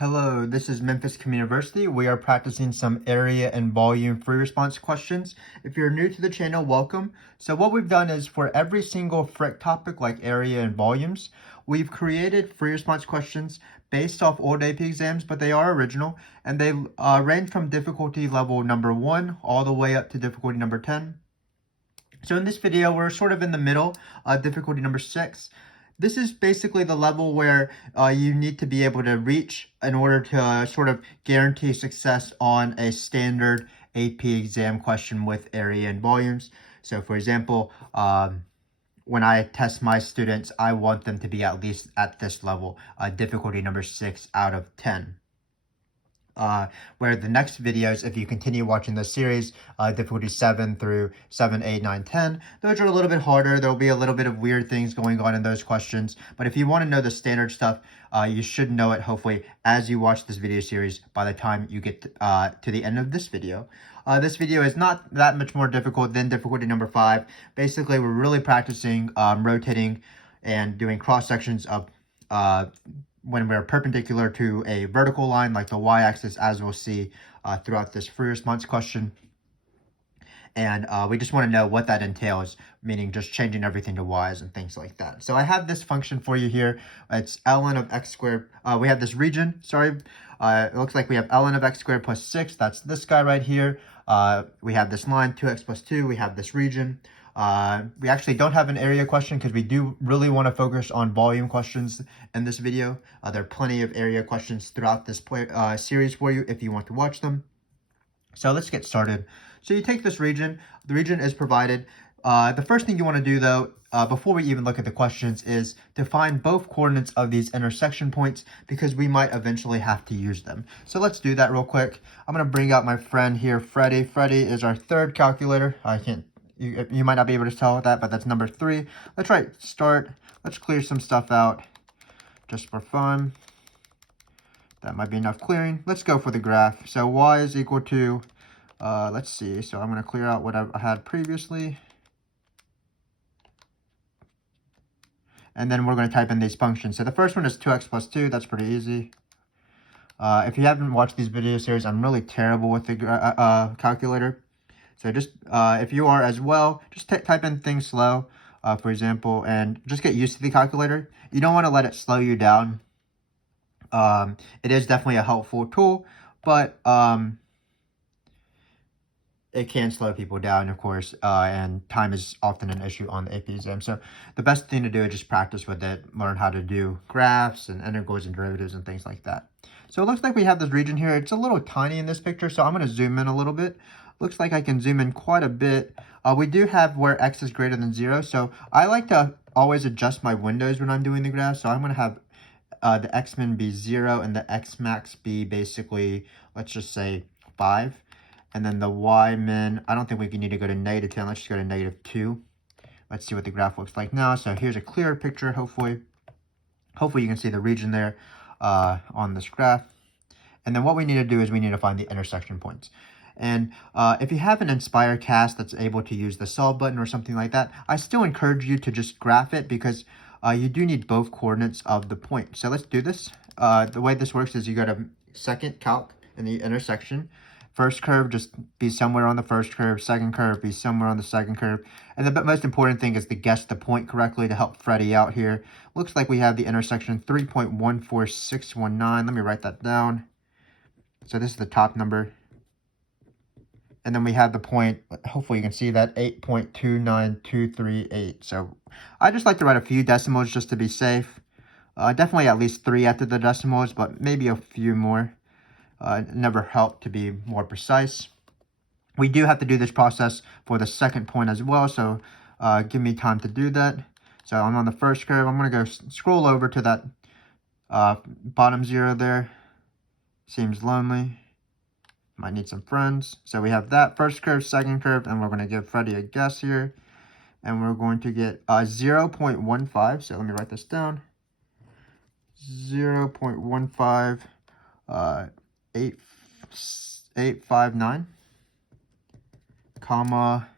Hello, this is Memphis Community University. We are practicing some area and volume free response questions. If you're new to the channel, welcome. So what we've done is for every single FRQ topic like area and volumes, we've created free response questions based off old AP exams, but they are original and they range from difficulty level number 1 all the way up to difficulty number 10. So in this video, we're sort of in the middle, difficulty number 6. This is basically the level where you need to be able to reach in order to sort of guarantee success on a standard AP exam question with area and volumes. So for example, when I test my students, I want them to be at least at this level, difficulty number 6 out of 10. Where the next videos, if you continue watching this series, difficulty 7 through 7, 8, 9, 10, those are a little bit harder. There'll be a little bit of weird things going on in those questions. But if you want to know the standard stuff, you should know it, hopefully, as you watch this video series by the time you get to the end of this video. This video is not that much more difficult than difficulty number 5. Basically, we're really practicing rotating and doing cross sections of when we're perpendicular to a vertical line like the y-axis, as we'll see throughout this free response question. And we just want to know what that entails, meaning just changing everything to y's and things like that. So I have this function for you here. It's ln of x squared. We have this region, sorry. It looks like we have ln of x squared plus 6. That's this guy right here. We have this line, 2x plus 2. We have this region. We actually don't have an area question because we do really want to focus on volume questions in this video. There are plenty of area questions throughout this series for you if you want to watch them. So let's get started. So you take this region. The region is provided. The first thing you want to do, though, before we even look at the questions, is to find both coordinates of these intersection points because we might eventually have to use them. So let's do that real quick. I'm going to bring out my friend here, Freddie. Freddie is our third calculator. You might not be able to tell that, but that's number 3. Let's write start. Let's clear some stuff out just for fun. That might be enough clearing. Let's go for the graph. So y is equal to, let's see. So I'm going to clear out what I had previously. And then we're going to type in these functions. So the first one is 2x plus 2. That's pretty easy. If you haven't watched these video series, I'm really terrible with the calculator. So just, if you are as well, just type in things slow, for example, and just get used to the calculator. You don't want to let it slow you down. It is definitely a helpful tool, but it can slow people down, of course, and time is often an issue on the AP exam. So the best thing to do is just practice with it, learn how to do graphs and integrals and derivatives and things like that. So it looks like we have this region here. It's a little tiny in this picture, so I'm going to zoom in a little bit. Looks like I can zoom in quite a bit. We do have where x is greater than 0, so I like to always adjust my windows when I'm doing the graph. So I'm going to have the x-min be 0 and the x-max be basically, let's just say 5. And then the y-min, I don't think we need to go to negative 10. Let's just go to negative 2. Let's see what the graph looks like now. So here's a clearer picture, hopefully. Hopefully you can see the region there on this graph. And then what we need to do is we need to find the intersection points. And if you have an Inspire cast that's able to use the solve button or something like that, I still encourage you to just graph it because you do need both coordinates of the point. So let's do this. The way this works is you go to second calc in the intersection. First curve, just be somewhere on the first curve. Second curve, be somewhere on the second curve. And the most important thing is to guess the point correctly to help Freddie out here. Looks like we have the intersection 3.14619. Let me write that down. So this is the top number. And then we have the point, hopefully you can see that, 8.29238. So I just like to write a few decimals just to be safe. Definitely at least 3 after the decimals, but maybe a few more. It never helped to be more precise. We do have to do this process for the second point as well, so give me time to do that. So I'm on the first curve. I'm going to go scroll over to that bottom 0 there. Seems lonely. Might need some friends. So we have that first curve, second curve, and we're going to give Freddie a guess here. And we're going to get 0.15. So let me write this down. 0.15, 859, comma,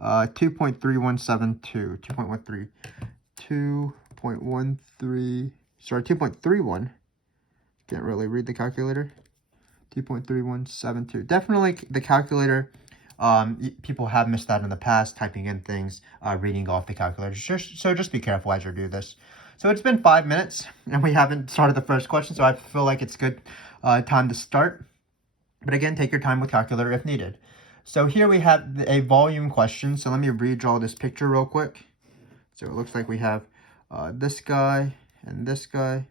2.3172, 2.31, sorry, 2.31, Can't really read the calculator. 2.3172. Definitely the calculator. People have missed out in the past typing in things, reading off the calculator. So just be careful as you do this. So it's been 5 minutes and we haven't started the first question, so I feel like it's good time to start. But again, take your time with calculator if needed. So here we have a volume question. So let me redraw this picture real quick. So it looks like we have this guy and this guy.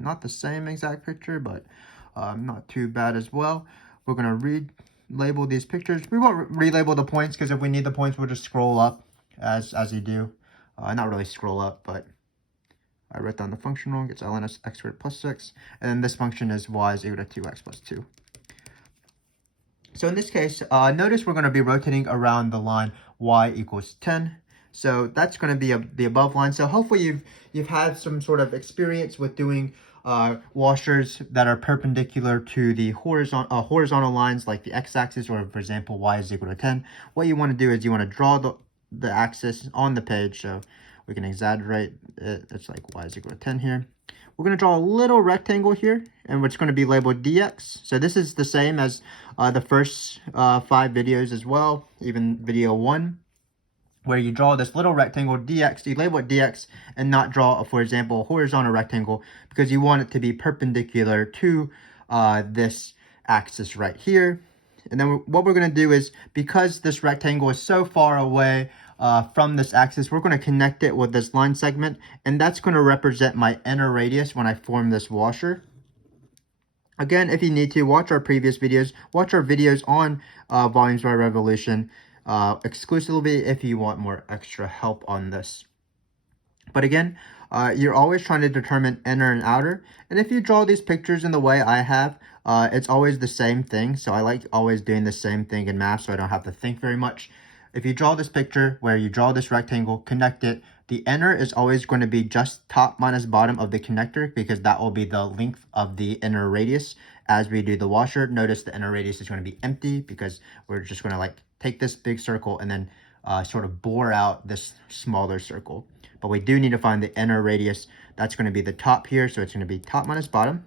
Not the same exact picture, but not too bad as well. We're going to relabel these pictures. We won't relabel the points because if we need the points, we'll just scroll up as you do. Not really scroll up, but I wrote down the function wrong. It's ln of x squared plus 6. And then this function is y is equal to 2x plus 2. So in this case, notice we're going to be rotating around the line y equals 10. So that's going to be the above line. So hopefully you've had some sort of experience with doing washers that are perpendicular to the horizontal lines like the x-axis, or for example, y is equal to 10. What you want to do is you want to draw the axis on the page. So we can exaggerate it. It's like y is equal to 10 here. We're going to draw a little rectangle here, and it's going to be labeled dx. So this is the same as the first 5 videos as well, even video 1, where you draw this little rectangle dx, you label it dx, and not draw, for example, a horizontal rectangle, because you want it to be perpendicular to this axis right here. And then what we're going to do is, because this rectangle is so far away from this axis, we're going to connect it with this line segment, and that's going to represent my inner radius when I form this washer. Again, if you need to, watch our previous videos, watch our videos on volumes by revolution exclusively if you want more extra help on this. But again, you're always trying to determine inner and outer, and if you draw these pictures in the way I have, it's always the same thing. So I like always doing the same thing in math so I don't have to think very much. If you draw this picture where you draw this rectangle, connect it, the inner is always going to be just top minus bottom of the connector, because that will be the length of the inner radius. As we do the washer, notice the inner radius is going to be empty because we're just going to like take this big circle and then sort of bore out this smaller circle. But we do need to find the inner radius. That's going to be the top here, so it's going to be top minus bottom,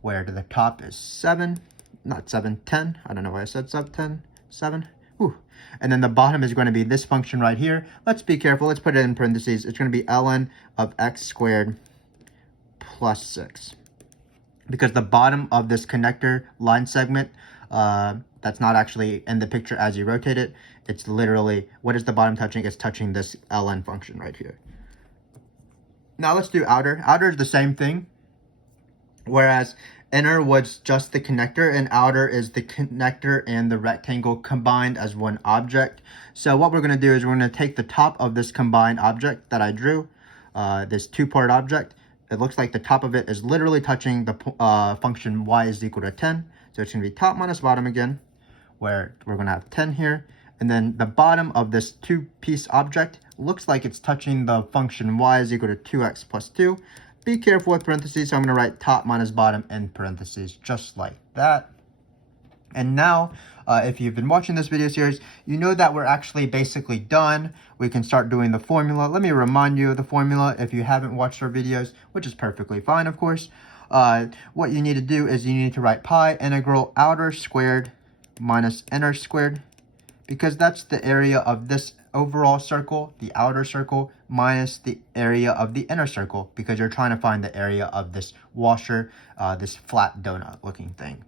where to the top is 7, not 7, 10. I don't know why I said 10, 7. Whew. And then the bottom is going to be this function right here. Let's be careful. Let's put it in parentheses. It's going to be ln of x squared plus 6. Because the bottom of this connector line segment, that's not actually in the picture as you rotate it. It's literally, what is the bottom touching? It's touching this ln function right here. Now let's do outer. Outer is the same thing, whereas inner was just the connector and outer is the connector and the rectangle combined as one object. So what we're going to do is we're going to take the top of this combined object that I drew, this two-part object. It looks like the top of it is literally touching the function y is equal to 10. So it's going to be top minus bottom again, where we're going to have 10 here. And then the bottom of this two-piece object looks like it's touching the function y is equal to 2x plus 2. Be careful with parentheses, so I'm going to write top minus bottom in parentheses, just like that. And now, if you've been watching this video series, you know that we're actually basically done. We can start doing the formula. Let me remind you of the formula if you haven't watched our videos, which is perfectly fine, of course. What you need to do is you need to write pi integral outer squared minus inner squared, because that's the area of this overall circle, the outer circle, minus the area of the inner circle, because you're trying to find the area of this washer, this flat donut looking thing.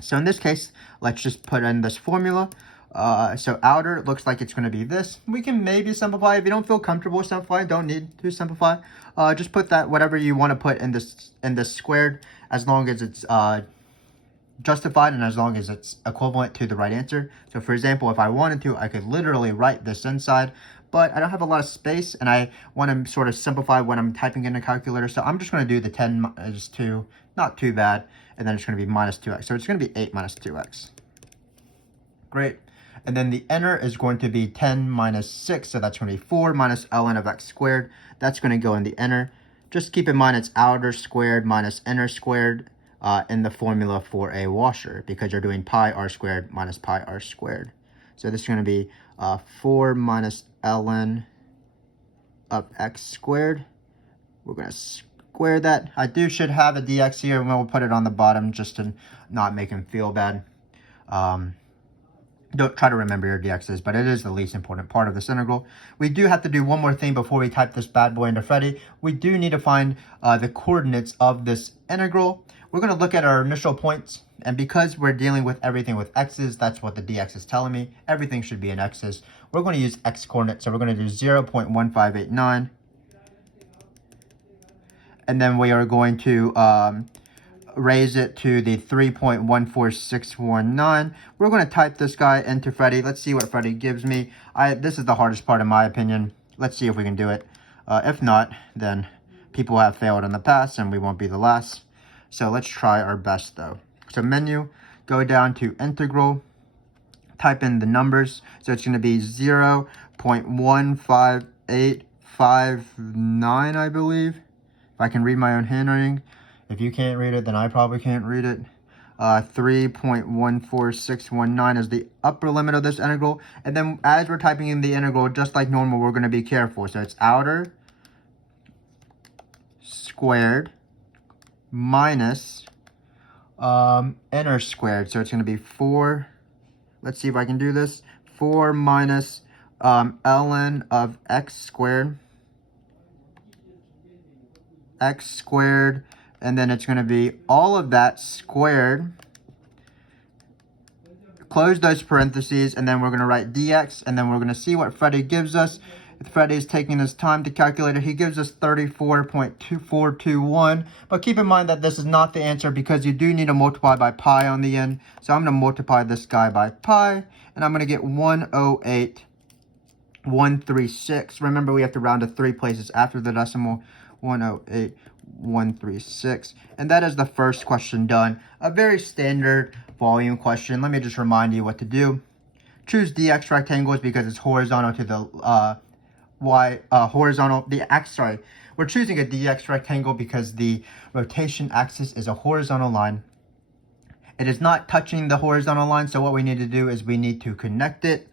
So in this case, let's just put in this formula. So outer looks like it's going to be this. We can maybe simplify. If you don't feel comfortable simplifying, don't need to simplify. Just put that whatever you want to put in this squared, as long as it's justified and as long as it's equivalent to the right answer. So for example, if I wanted to, I could literally write this inside, but I don't have a lot of space and I want to sort of simplify when I'm typing in a calculator. So I'm just going to do the 10 minus 2, not too bad, and then it's going to be minus 2x. So it's going to be 8 minus 2x. Great. And then the inner is going to be 10 minus 6, so that's going to be 4 minus ln of x squared. That's going to go in the inner. Just keep in mind it's outer squared minus inner squared in the formula for a washer, because you're doing pi r squared minus pi r squared. So this is going to be 4 minus ln of x squared. We're going to square that. I should have a dx here, and we'll put it on the bottom just to not make him feel bad. Don't try to remember your dx's, but it is the least important part of this integral. We do have to do one more thing before we type this bad boy into Freddy. We do need to find the coordinates of this integral. We're going to look at our initial points, and because we're dealing with everything with x's, that's what the dx is telling me. Everything should be in x's. We're going to use x coordinates, so we're going to do 0.1589. And then we are going to raise it to the 3.14619. We're going to type this guy into Freddy. Let's see what Freddy gives me. This is the hardest part in my opinion. Let's see if we can do it. If not, then people have failed in the past and we won't be the last. So let's try our best though. So menu, go down to integral, type in the numbers. So it's going to be 0.15859, I believe. If I can read my own handwriting. If you can't read it, then I probably can't read it. 3.14619 is the upper limit of this integral. And then as we're typing in the integral, just like normal, we're going to be careful. So it's outer squared minus inner squared. So it's going to be 4. Let's see if I can do this. 4 minus ln of x squared. X squared. And then it's going to be all of that squared. Close those parentheses, and then we're going to write dx, and then we're going to see what Freddy gives us. If Freddy is taking his time to calculate it, he gives us 34.2421. But keep in mind that this is not the answer because you do need to multiply by pi on the end. So I'm going to multiply this guy by pi, and I'm going to get 108.136. Remember, we have to round to 3 places after the decimal. 108.136, and that is the first question done. A very standard volume question. Let me just remind you what to do. Choose dx rectangles because it's horizontal to the we're choosing a dx rectangle because the rotation axis is a horizontal line. It is not touching the horizontal line, so what we need to do is we need to connect it.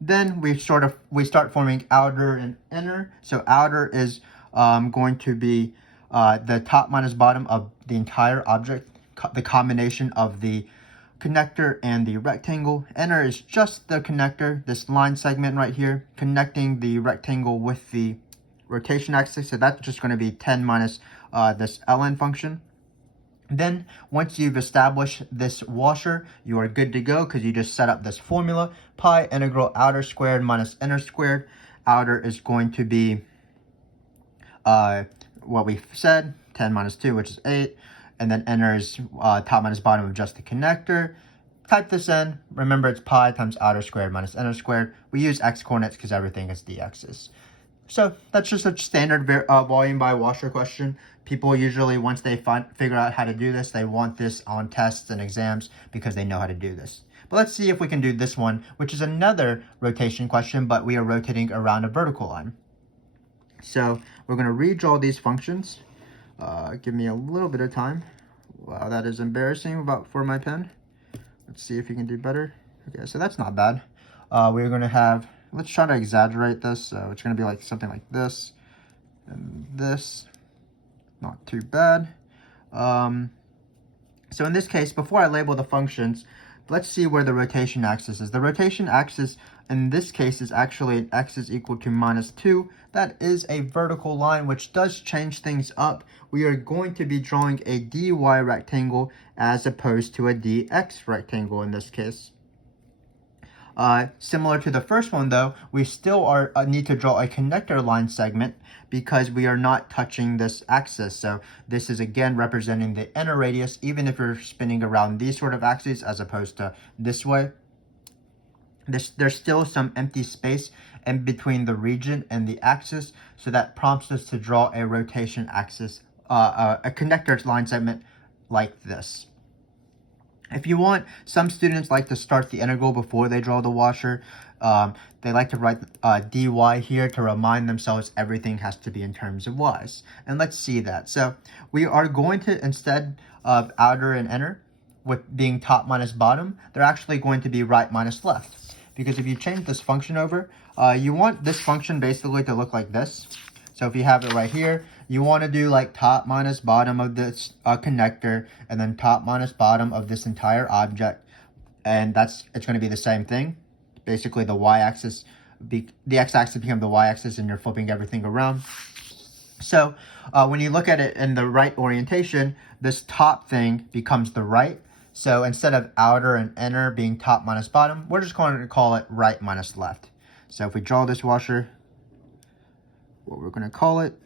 Then we start forming outer and inner. So outer is going to be the top minus bottom of the entire object, the combination of the connector and the rectangle. Inner is just the connector, this line segment right here, connecting the rectangle with the rotation axis. So that's just going to be 10 minus this ln function. Then once you've established this washer, you are good to go because you just set up this formula. Pi integral outer squared minus inner squared. Outer is going to be what we said, 10 minus 2, which is 8. And then inner is top minus bottom of just the connector. Type this in. Remember, it's pi times outer squared minus inner squared. We use x coordinates because everything is dx's. So that's just a standard volume by washer question. People usually, once they figure out how to do this, they want this on tests and exams because they know how to do this. But let's see if we can do this one, which is another rotation question, but we are rotating around a vertical line. So we're going to redraw these functions. Give me a little bit of time. Wow, that is embarrassing for my pen. Let's see if you can do better. Okay, so that's not bad. We're going to have, let's try to exaggerate this. So it's going to be like something like this and this. Not too bad. So in this case, before I label the functions, let's see where the rotation axis is. The rotation axis in this case is actually an x is equal to minus 2. That is a vertical line, which does change things up. We are going to be drawing a dy rectangle as opposed to a dx rectangle in this case. Similar to the first one though, we still need to draw a connector line segment because we are not touching this axis. So this is again representing the inner radius, even if you're spinning around these sort of axes as opposed to this way. There's still some empty space in between the region and the axis, so that prompts us to draw a rotation axis, a connector line segment like this. If you want, some students like to start the integral before they draw the washer. They like to write dy here to remind themselves everything has to be in terms of y's. And let's see that. So we are going to, instead of outer and inner, with being top minus bottom, they're actually going to be right minus left. Because if you change this function over, you want this function basically to look like this. So if you have it right here, you want to do like top minus bottom of this connector, and then top minus bottom of this entire object, and it's going to be the same thing. Basically, the y-axis, the x-axis becomes the y-axis, and you're flipping everything around. So when you look at it in the right orientation, this top thing becomes the right. So instead of outer and inner being top minus bottom, we're just going to call it right minus left. So if we draw this washer, what we're going to call it,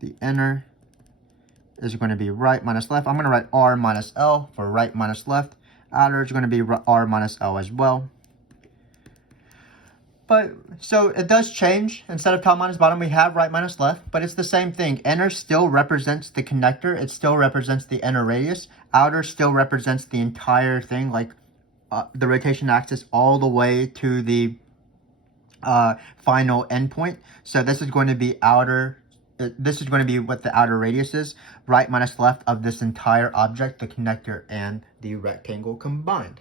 the inner is going to be right minus left. I'm going to write R minus L for right minus left. Outer is going to be R minus L as well. But so it does change. Instead of top minus bottom, we have right minus left, but it's the same thing. Inner still represents the connector. It still represents the inner radius. Outer still represents the entire thing, like the rotation axis all the way to the final endpoint. So this is going to be outer. This is going to be what the outer radius is. Right minus left of this entire object, the connector and the rectangle combined.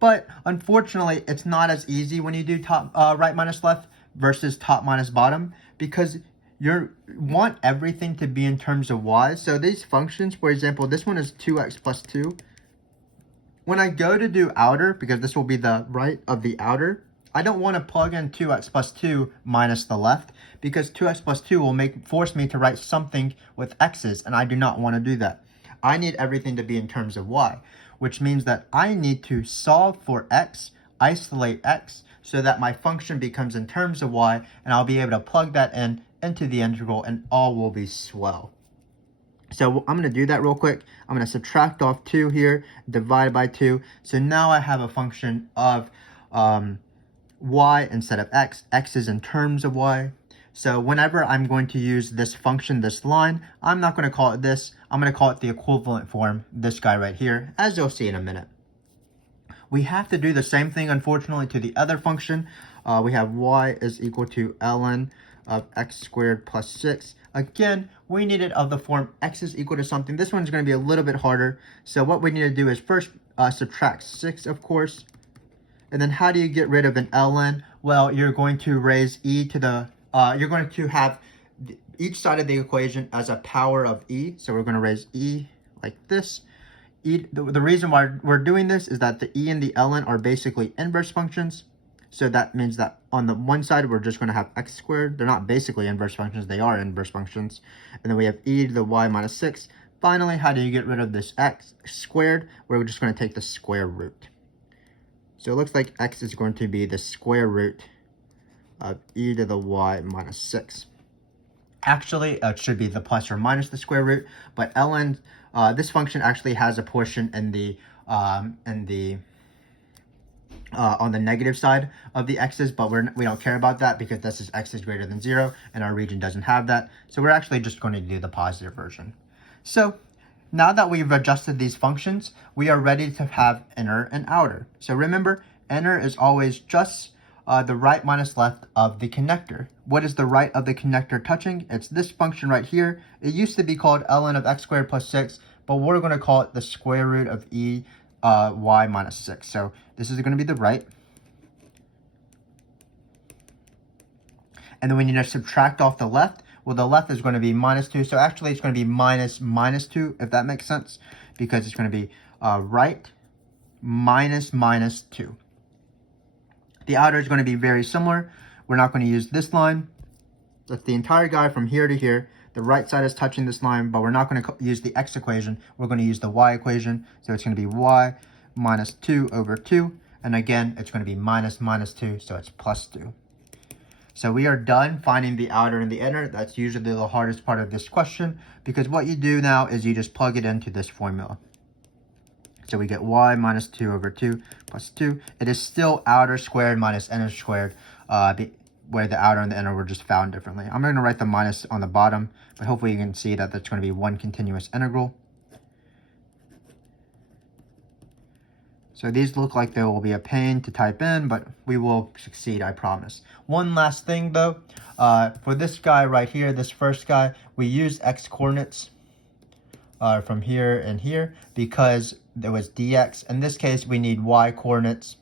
But unfortunately, it's not as easy when you do right minus left versus top minus bottom, because you want everything to be in terms of y. So these functions, for example, this one is 2x plus 2. When I go to do outer, because this will be the right of the outer, I don't want to plug in 2x plus 2 minus the left, because 2x plus 2 will force me to write something with x's, and I do not want to do that. I need everything to be in terms of y, which means that I need to solve for x, isolate x, so that my function becomes in terms of y, and I'll be able to plug that into the integral, and all will be swell. So I'm going to do that real quick. I'm going to subtract off 2 here, divide by 2. So now I have a function of y instead of x. X is in terms of y. So whenever I'm going to use this function, this line, I'm not going to call it this. I'm going to call it the equivalent form, this guy right here, as you'll see in a minute. We have to do the same thing, unfortunately, to the other function. We have y is equal to ln of x squared plus 6. Again, we need it of the form x is equal to something. This one's going to be a little bit harder. So what we need to do is first subtract 6, of course. And then how do you get rid of an ln? Well, you're going to raise e to the, you're going to have each side of the equation as a power of e. So we're going to raise e like this. The reason why we're doing this is that the e and the ln are basically inverse functions. So that means that on the one side, we're just going to have x squared. They're not basically inverse functions. They are inverse functions. And then we have e to the y minus 6. Finally, how do you get rid of this x squared? We're just going to take the square root. So it looks like x is going to be the square root of e to the y minus 6. Actually, it should be the plus or minus the square root, but ln, this function actually has a portion in the on the negative side of the x's, but we don't care about that because this is x is greater than 0, and our region doesn't have that. So we're actually just going to do the positive version. So now that we've adjusted these functions, we are ready to have inner and outer. So remember, inner is always just the right minus left of the connector. What is the right of the connector touching? It's this function right here. It used to be called ln of x squared plus 6, but we're going to call it the square root of e y minus 6. So this is going to be the right. And then we need to subtract off the left. Well, the left is going to be minus 2. So actually, it's going to be minus 2, if that makes sense, because it's going to be right minus 2. The outer is going to be very similar. We're not going to use this line. That's the entire guy from here to here. The right side is touching this line, but we're not going to use the x equation. We're going to use the y equation. So it's going to be y minus 2 over 2. And again, it's going to be minus 2, so it's plus 2. So we are done finding the outer and the inner. That's usually the hardest part of this question, because what you do now is you just plug it into this formula. So we get y minus 2 over 2 plus 2. It is still outer squared minus inner squared, where the outer and the inner were just found differently. I'm going to write the minus on the bottom, but hopefully you can see that that's going to be one continuous integral. So these look like they will be a pain to type in, but we will succeed, I promise. One last thing though, for this guy right here, this first guy, we use x coordinates from here and here because there was dx. In this case, we need y coordinates.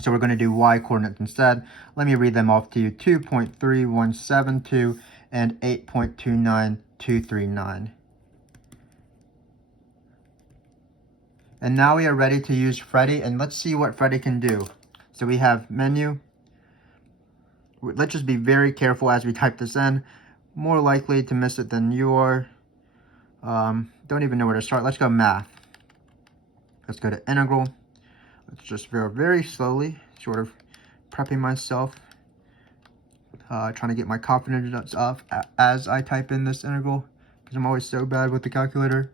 So we're going to do y coordinates instead. Let me read them off to you. 2.3172 and 8.29239. And now we are ready to use Freddy, and let's see what Freddy can do. So we have menu. Let's just be very careful as we type this in. More likely to miss it than you are. Don't even know where to start. Let's go math. Let's go to integral. Let's just go very slowly, sort of prepping myself. Trying to get my confidence up as I type in this integral, because I'm always so bad with the calculator.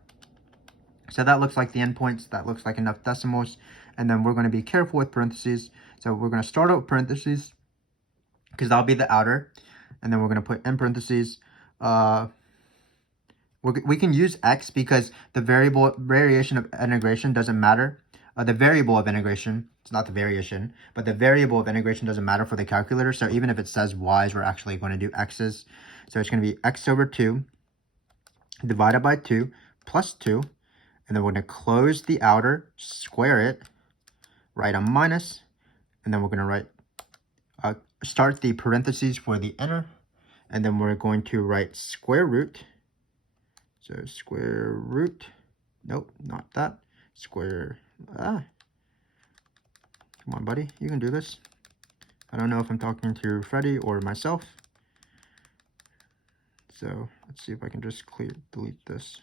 So that looks like the endpoints. That looks like enough decimals. And then we're going to be careful with parentheses. So we're going to start out with parentheses, because that'll be the outer. And then we're going to put in parentheses. We can use x because the variation of integration doesn't matter. The variable of integration, it's not the variation, but the variable of integration doesn't matter for the calculator. So even if it says y's, we're actually going to do x's. So it's going to be x over 2 divided by 2 plus 2. And then we're going to close the outer, square it, write a minus, and then we're going to write, start the parentheses for the inner, and then we're going to write square root. So square root, nope, not that, square, come on buddy, you can do this. I don't know if I'm talking to Freddy or myself. So let's see if I can just delete this.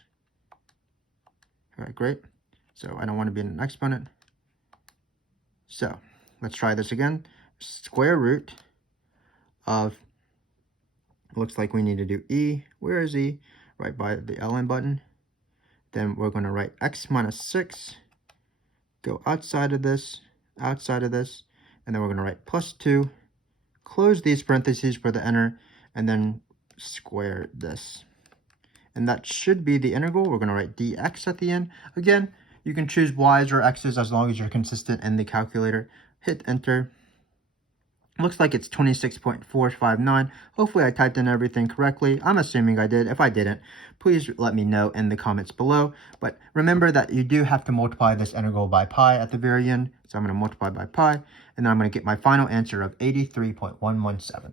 All right, great. So I don't want to be in an exponent. So let's try this again. Square root of, looks like we need to do e. Where is e? Right by the ln button. Then we're going to write x minus 6. Go outside of this, and then we're going to write plus 2. Close these parentheses for the inner, and then square this. And that should be the integral. We're going to write dx at the end. Again, you can choose y's or x's as long as you're consistent in the calculator. Hit enter. Looks like it's 26.459. Hopefully I typed in everything correctly. I'm assuming I did. If I didn't, please let me know in the comments below. But remember that you do have to multiply this integral by pi at the very end. So I'm going to multiply by pi, and then I'm going to get my final answer of 83.117.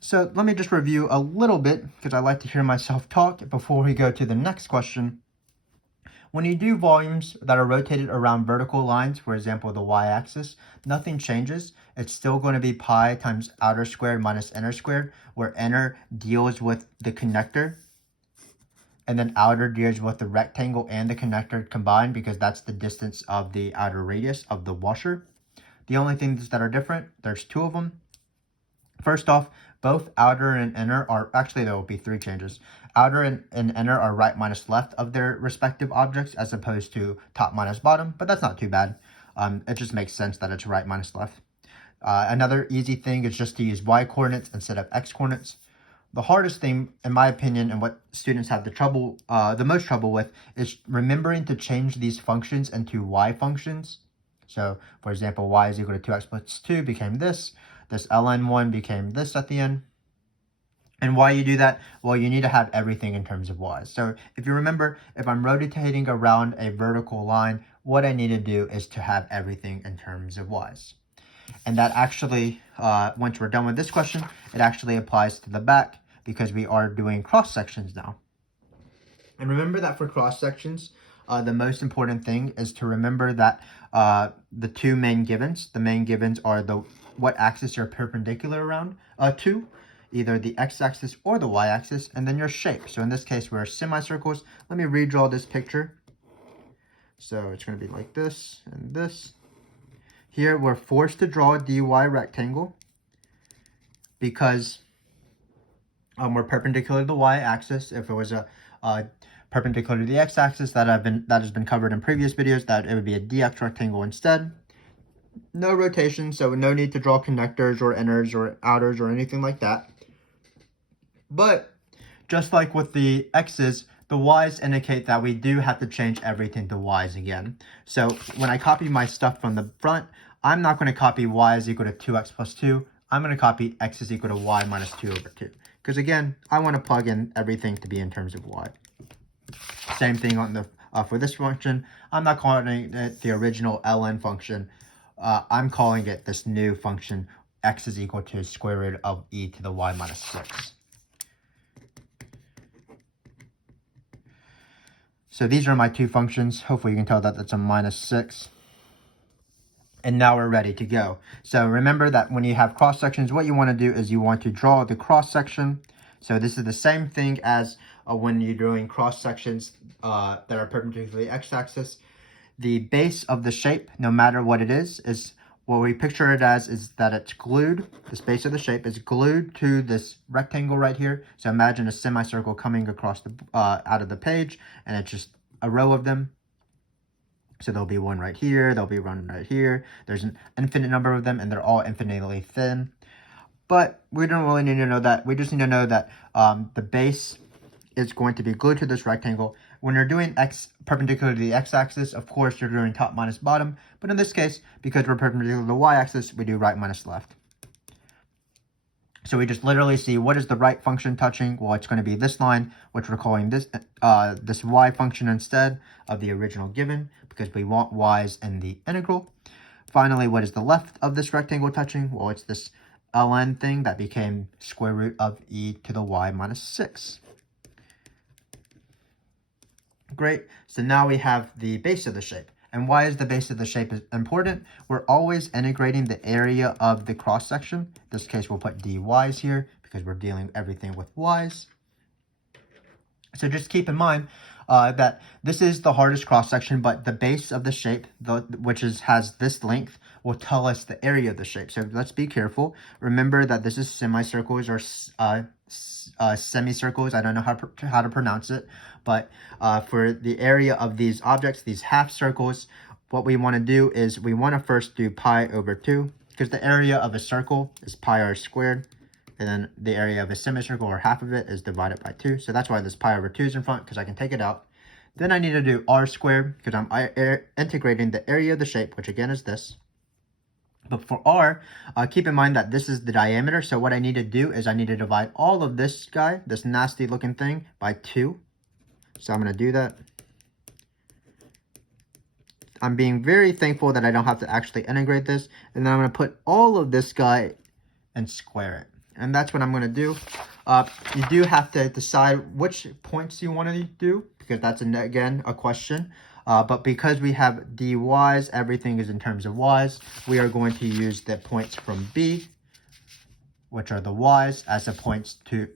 So let me just review a little bit, because I like to hear myself talk before we go to the next question. When you do volumes that are rotated around vertical lines, for example, the y-axis, nothing changes. It's still going to be pi times outer squared minus inner squared, where inner deals with the connector, and then outer deals with the rectangle and the connector combined, because that's the distance of the outer radius of the washer. The only things that are different, there's 2 of them. First off, both outer and inner are, actually there will be 3 changes. Outer and inner are right minus left of their respective objects, as opposed to top minus bottom, but that's not too bad. It just makes sense that it's right minus left. Another easy thing is just to use y coordinates instead of x coordinates. The hardest thing, in my opinion, and what students have the most trouble with, is remembering to change these functions into y functions. So, for example, y is equal to 2x plus 2 became this. This ln1 became this at the end. And why you do that? Well, you need to have everything in terms of y's. So if you remember, if I'm rotating around a vertical line, what I need to do is to have everything in terms of y's. And that actually, once we're done with this question, it actually applies to the back, because we are doing cross sections now. And remember that for cross sections, the most important thing is to remember that the 2 main givens, are what axis you're perpendicular around to, either the x-axis or the y-axis, and then your shape. So in this case, we're semicircles. Let me redraw this picture. So it's going to be like this and this. Here, we're forced to draw a dy rectangle because we're perpendicular to the y-axis. If it was a perpendicular to the x-axis that has been covered in previous videos, that it would be a dx rectangle instead. No rotation, so no need to draw connectors or inners or outers or anything like that. But just like with the x's, the y's indicate that we do have to change everything to y's again. So when I copy my stuff from the front, I'm not going to copy y is equal to 2x plus 2. I'm going to copy x is equal to y minus 2 over 2. Because again, I want to plug in everything to be in terms of y. Same thing on the for this function. I'm not calling it the original ln function. I'm calling it this new function, x is equal to square root of e to the y minus 6. So these are my two functions. Hopefully you can tell that that's a minus 6. And now we're ready to go. So remember that when you have cross sections, what you want to do is you want to draw the cross section. So this is the same thing as when you're doing cross sections that are perpendicular to the x-axis. The base of the shape, no matter what it is what we picture it as is that it's glued. This base of the shape is glued to this rectangle right here. So imagine a semicircle coming across the out of the page, and it's just a row of them. So there'll be one right here, there'll be one right here. There's an infinite number of them, and they're all infinitely thin. But we don't really need to know that. We just need to know that the base is going to be glued to this rectangle. When you're doing x perpendicular to the x-axis, of course, you're doing top minus bottom. But in this case, because we're perpendicular to the y-axis, we do right minus left. So we just literally see what is the right function touching. Well, it's going to be this line, which we're calling this this y function instead of the original given, because we want y's in the integral. Finally, what is the left of this rectangle touching? Well, it's this ln thing that became square root of e to the y minus 6. Great. So now we have the base of the shape. And why is the base of the shape important? We're always integrating the area of the cross section. In this case, we'll put dy's here because we're dealing everything with y's. So just keep in mind that this is the hardest cross section, but the base of the shape, has this length, will tell us the area of the shape. So let's be careful. Remember that this is semicircles or semicircles. I don't know how to pronounce it, but for the area of these objects, these half circles, what we want to do is we want to first do pi over 2, because the area of a circle is pi r squared, and then the area of a semicircle, or half of it, is divided by 2. So that's why this pi over 2 is in front, because I can take it out. Then I need to do r squared, because I'm integrating the area of the shape, which again is this. But for r, keep in mind that this is the diameter. So what I need to do is I need to divide all of this guy, this nasty looking thing, by 2. So I'm going to do that. I'm being very thankful that I don't have to actually integrate this. And then I'm going to put all of this guy and square it. And that's what I'm going to do. You do have to decide which points you want to do, because that's, again, a question. But because we have dy's, everything is in terms of y's, we are going to use the points from B, which are the y's, as opposed to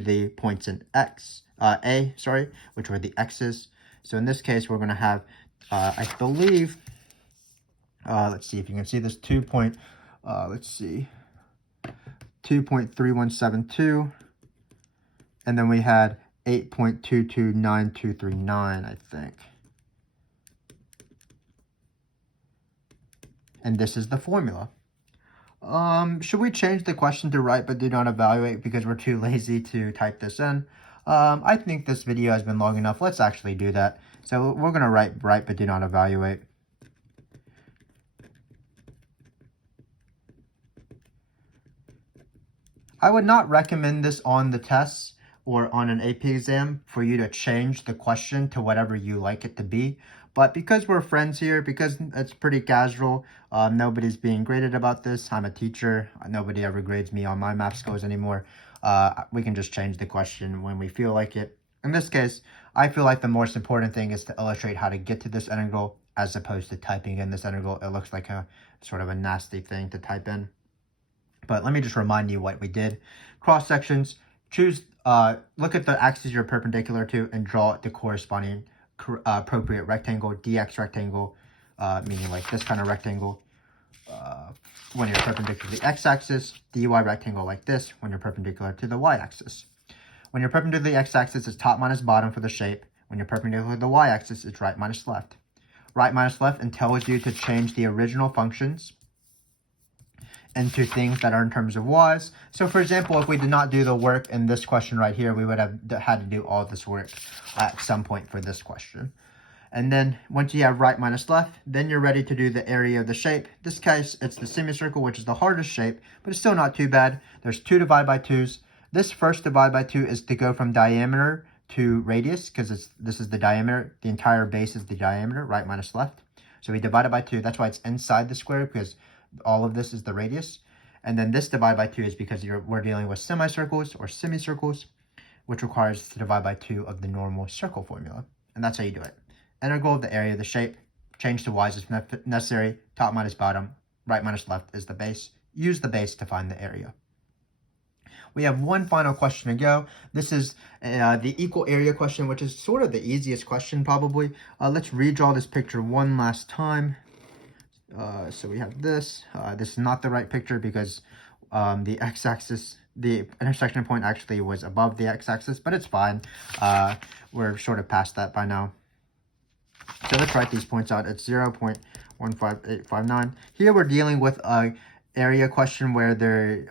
the points in A, which were the x's. So in this case, we're going to have, I believe, let's see if you can see this, 2.3172, and then we had 8.229239, I think. And this is the formula. Should we change the question to write but do not evaluate because we're too lazy to type this in? I think this video has been long enough. Let's actually do that. So we're going to write but do not evaluate. I would not recommend this on the tests or on an AP exam for you to change the question to whatever you like it to be. But because we're friends here, because it's pretty casual, nobody's being graded about this. I'm a teacher. Nobody ever grades me on my math skills anymore. We can just change the question when we feel like it. In this case, I feel like the most important thing is to illustrate how to get to this integral as opposed to typing in this integral. It looks like a sort of a nasty thing to type in. But let me just remind you what we did. Cross sections, choose, look at the axes you're perpendicular to and draw the corresponding appropriate rectangle, dx rectangle, meaning like this kind of rectangle. When you're perpendicular to the x-axis, dy rectangle like this when you're perpendicular to the y-axis. When you're perpendicular to the x-axis, it's top minus bottom for the shape. When you're perpendicular to the y-axis, it's right minus left. Right minus left tells you to change the original functions into things that are in terms of y's. So for example, if we did not do the work in this question right here, we would have had to do all this work at some point for this question. And then once you have right minus left, then you're ready to do the area of the shape. In this case, it's the semicircle, which is the hardest shape, but it's still not too bad. There's 2 divide by 2's. This first divide by 2 is to go from diameter to radius, because this is the diameter. The entire base is the diameter, right minus left. So we divide it by 2. That's why it's inside the square, because all of this is the radius. And then this divide by 2 is because we're dealing with semicircles or semicircles, which requires us to divide by 2 of the normal circle formula. And that's how you do it. Integral of the area of the shape, change to y's if necessary, top minus bottom, right minus left is the base. Use the base to find the area. We have one final question to go. This is the equal area question, which is sort of the easiest question probably. Let's redraw this picture one last time. So we have this. This is not the right picture because the x-axis, the intersection point actually was above the x-axis, but it's fine. We're sort of past that by now. So let's write these points out. It's 0.15859. Here we're dealing with a area question where the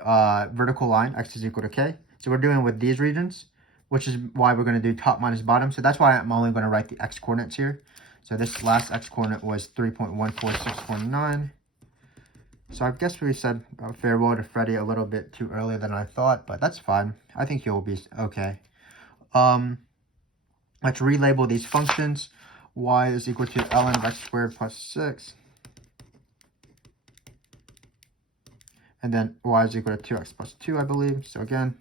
vertical line, x is equal to k. So we're doing with these regions, which is why we're going to do top minus bottom. So that's why I'm only going to write the x coordinates here. So this last x coordinate was 3.14619. So I guess we said farewell to Freddy a little bit too early than I thought, but that's fine. I think he'll be okay. Let's relabel these functions. Y is equal to ln of x squared plus 6. And then y is equal to 2x plus 2, I believe. So again,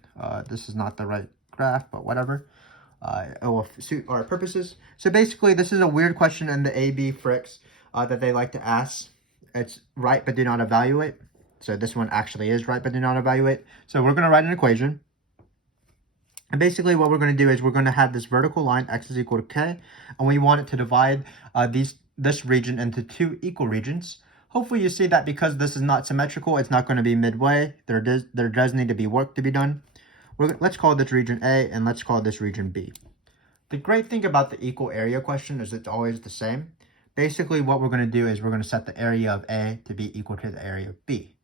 this is not the right graph, but whatever. It will suit our purposes. So basically, this is a weird question in the AB FRQs that they like to ask. It's right but do not evaluate. So this one actually is right but do not evaluate. So we're going to write an equation. And basically what we're going to do is we're going to have this vertical line, x is equal to k, and we want it to divide this region into 2 equal regions. Hopefully you see that because this is not symmetrical, it's not going to be midway. There does need to be work to be done. Let's call this region A and let's call this region B. The great thing about the equal area question is it's always the same. Basically what we're going to do is we're going to set the area of A to be equal to the area of B.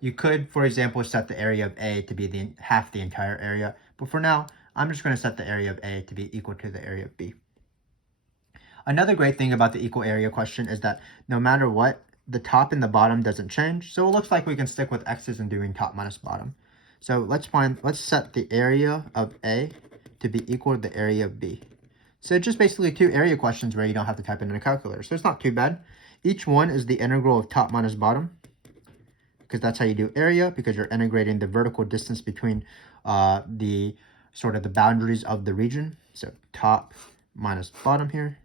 You could, for example, set the area of A to be half the entire area. But for now, I'm just going to set the area of A to be equal to the area of B. Another great thing about the equal area question is that no matter what, the top and the bottom doesn't change. So it looks like we can stick with x's and doing top minus bottom. So let's set the area of A to be equal to the area of B. So just basically 2 area questions where you don't have to type it in a calculator. So it's not too bad. Each one is the integral of top minus bottom, because that's how you do area, because you're integrating the vertical distance between the boundaries of the region. So top minus bottom here.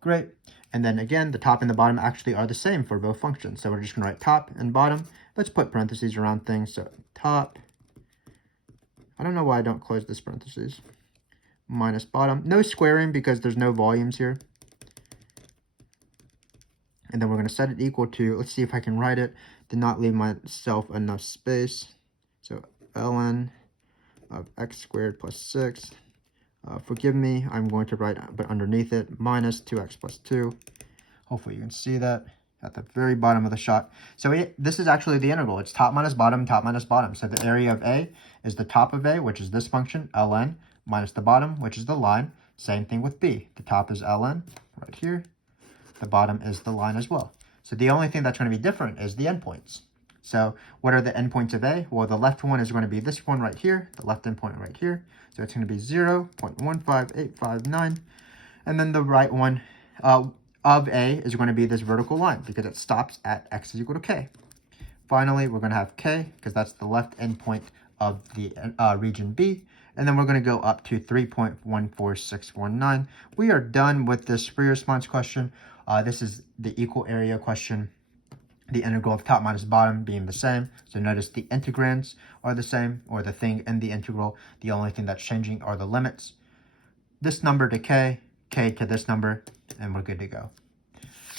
Great. And then again, the top and the bottom actually are the same for both functions. So we're just going to write top and bottom. Let's put parentheses around things. So top, I don't know why I don't close this parentheses, minus bottom. No squaring because there's no volumes here. And then we're going to set it equal to, let's see if I can write it, did not leave myself enough space. So ln of x squared plus 6. Forgive me, I'm going to write, but underneath it, minus 2x plus 2. Hopefully you can see that at the very bottom of the shot. So this is actually the integral. It's top minus bottom, top minus bottom. So the area of A is the top of A, which is this function, ln, minus the bottom, which is the line. Same thing with B. The top is ln, right here. The bottom is the line as well. So the only thing that's going to be different is the endpoints. So what are the endpoints of A? Well, the left one is going to be this one right here, the left endpoint right here. So it's going to be 0.15859. And then the right one of A is going to be this vertical line because it stops at x is equal to k. Finally, we're going to have k because that's the left endpoint of the region B. And then we're going to go up to 3.14619. We are done with this free response question. This is the equal area question. The integral of top minus bottom being the same. So notice the integrands are the same, or the thing in the integral. The only thing that's changing are the limits. This number to k, k to this number, and we're good to go.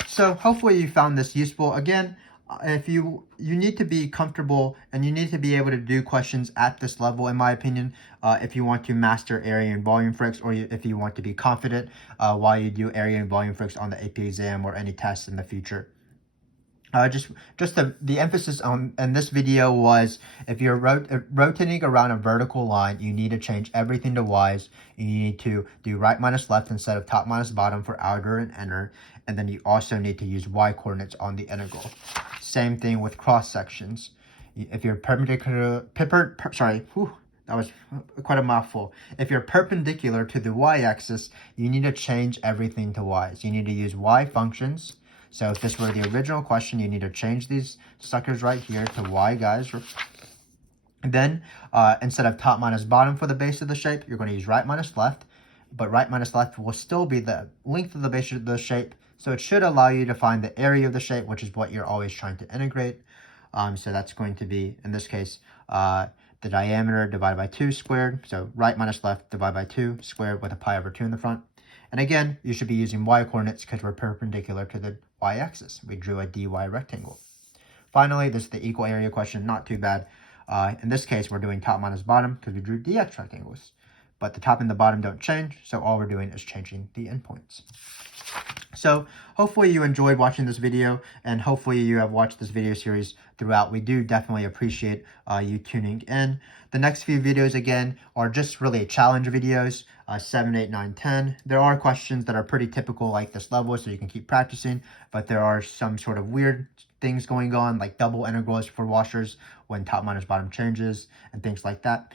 So hopefully you found this useful. Again, if you need to be comfortable and you need to be able to do questions at this level, in my opinion, if you want to master area and volume FRQs, or if you want to be confident while you do area and volume FRQs on the AP exam or any tests in the future. Just the emphasis in this video was if you're rotating around a vertical line, you need to change everything to y's. You need to do right minus left instead of top minus bottom for outer and inner. And then you also need to use y coordinates on the integral. Same thing with cross sections. If you're That was quite a mouthful. If you're perpendicular to the y-axis, you need to change everything to y. So you need to use y functions. So if this were the original question, you need to change these suckers right here to y, guys. Then, instead of top minus bottom for the base of the shape, you're going to use right minus left. But right minus left will still be the length of the base of the shape. So it should allow you to find the area of the shape, which is what you're always trying to integrate. So that's going to be, in this case, the diameter divided by 2 squared. So right minus left divided by 2 squared with a pi over 2 in the front. And again, you should be using y coordinates because we're perpendicular to the y-axis. We drew a dy rectangle. Finally, this is the equal area question, not too bad. In this case, we're doing top minus bottom because we drew dx rectangles. But the top and the bottom don't change, so all we're doing is changing the endpoints. So hopefully you enjoyed watching this video, and hopefully you have watched this video series throughout. We do definitely appreciate you tuning in. The next few videos, again, are just really challenge videos, 7, 8, 9, 10. There are questions that are pretty typical like this level, so you can keep practicing, but there are some sort of weird things going on, like double integrals for washers when top minus bottom changes, and things like that.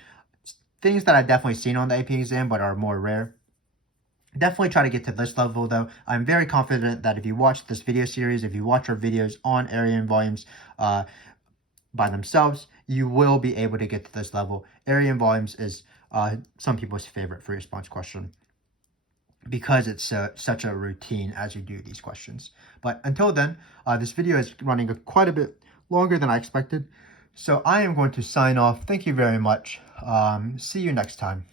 Things that I've definitely seen on the AP exam, but are more rare. Definitely try to get to this level, though. I'm very confident that if you watch this video series, if you watch our videos on area and volumes by themselves, you will be able to get to this level. Area and volumes is some people's favorite free response question because it's such a routine as you do these questions. But until then, this video is running quite a bit longer than I expected. So I am going to sign off. Thank you very much. See you next time.